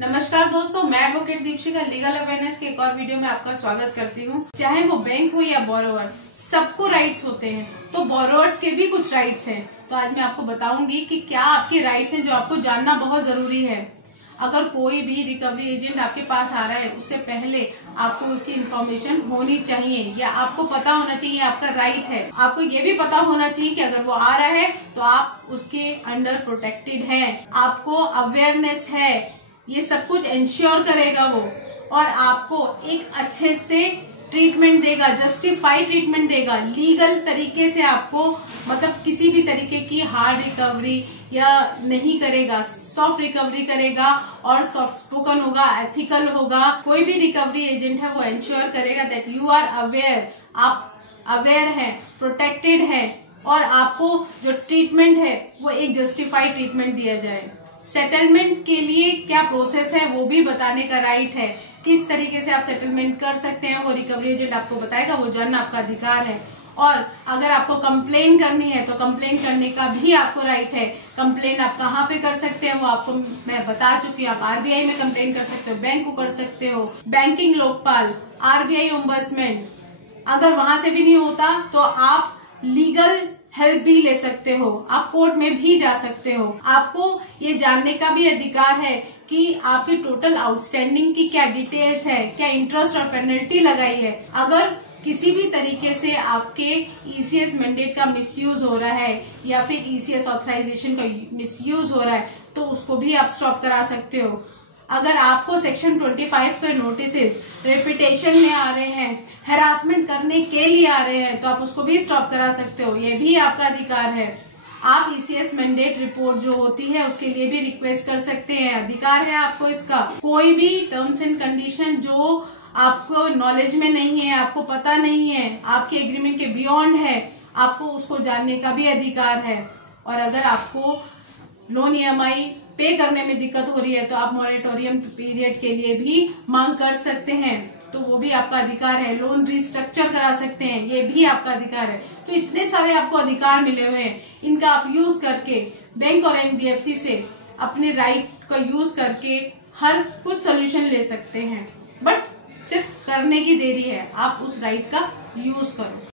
नमस्कार दोस्तों, मैं एडवोकेट दीपिका लीगल अवेयरनेस के एक और वीडियो में आपका स्वागत करती हूँ। चाहे वो बैंक हो या बोरोवर, सबको राइट्स होते हैं, तो बोरोवर्स के भी कुछ राइट्स हैं। तो आज मैं आपको बताऊंगी कि क्या आपके राइट्स हैं जो आपको जानना बहुत जरूरी है। अगर कोई भी रिकवरी एजेंट आपके पास आ रहा है, उससे पहले आपको उसकी इन्फॉर्मेशन होनी चाहिए या आपको पता होना चाहिए आपका राइट है। आपको ये भी पता होना चाहिए कि अगर वो आ रहा है तो आप उसके अंडर प्रोटेक्टेड हैं, आपको अवेयरनेस है। ये सब कुछ इंश्योर करेगा वो, और आपको एक अच्छे से ट्रीटमेंट देगा, जस्टिफाई ट्रीटमेंट देगा, लीगल तरीके से आपको, मतलब किसी भी तरीके की हार्ड रिकवरी या नहीं करेगा, सॉफ्ट रिकवरी करेगा और सॉफ्ट स्पोकन होगा, एथिकल होगा। कोई भी रिकवरी एजेंट है वो इंश्योर करेगा दैट यू आर अवेयर, आप अवेयर हैं, प्रोटेक्टेड हैं, और आपको जो ट्रीटमेंट है वो एक जस्टिफाइड ट्रीटमेंट दिया जाए। सेटलमेंट के लिए क्या प्रोसेस है वो भी बताने का राइट है। किस तरीके से आप सेटलमेंट कर सकते हैं वो रिकवरी एजेंट आपको बताएगा, वो जानना आपका अधिकार है। और अगर आपको कंप्लेन करनी है तो कंप्लेन करने का भी आपको राइट है। कंप्लेन आप कहाँ पे कर सकते हैं वो आपको मैं बता चुकी हूँ। आप आरबीआई में कंप्लेन कर सकते हो, बैंक को कर सकते हो, बैंकिंग लोकपाल, आरबीआई ओम्बड्समैन। अगर वहां से भी नहीं होता तो आप लीगल हेल्प भी ले सकते हो, आप कोर्ट में भी जा सकते हो। आपको ये जानने का भी अधिकार है कि आपकी टोटल आउटस्टैंडिंग की क्या डिटेल्स है, क्या इंटरेस्ट और पेनल्टी लगाई है। अगर किसी भी तरीके से आपके ईसीएस मैंडेट का मिसयूज हो रहा है या फिर ईसीएस ऑथराइजेशन का मिसयूज हो रहा है तो उसको भी आप स्टॉप करा सकते हो। अगर आपको सेक्शन 25 के नोटिसेस रेपिटेशन में आ रहे हैं, हैरासमेंट करने के लिए आ रहे हैं, तो आप उसको भी स्टॉप करा सकते हो, ये भी आपका अधिकार है। आप ईसीएस मैंडेट रिपोर्ट जो होती है उसके लिए भी रिक्वेस्ट कर सकते हैं, अधिकार है आपको इसका। कोई भी टर्म्स एंड कंडीशन जो आपको नॉलेज में नहीं है, आपको पता नहीं है, आपके एग्रीमेंट के बियॉन्ड है, आपको उसको जानने का भी अधिकार है। और अगर आपको लोन ईएमआई पे करने में दिक्कत हो रही है तो आप मॉरेटोरियम पीरियड के लिए भी मांग कर सकते हैं, तो वो भी आपका अधिकार है। लोन रिस्ट्रक्चर करा सकते हैं, ये भी आपका अधिकार है। तो इतने सारे आपको अधिकार मिले हुए हैं, इनका आप यूज करके बैंक और एनबीएफसी से अपने राइट का यूज करके हर कुछ सोल्यूशन ले सकते हैं। बट सिर्फ करने की देरी है, आप उस राइट का यूज करो।